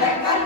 Venga.